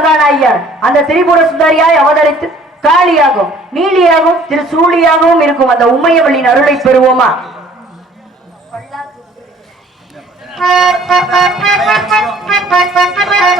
கதாநாயகியார் அந்த திரிபுர சுந்தரியாய் அவதரித்து காளியாகவும் நீலியாகவும் திரு சூழியாகவும் இருக்கும் அந்த உமையவளின் அருளை பெறுவோமா Thank.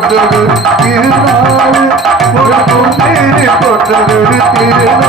போட்டது திருநாள் ஒரு பொன்னேறி போட்டது திருநாள்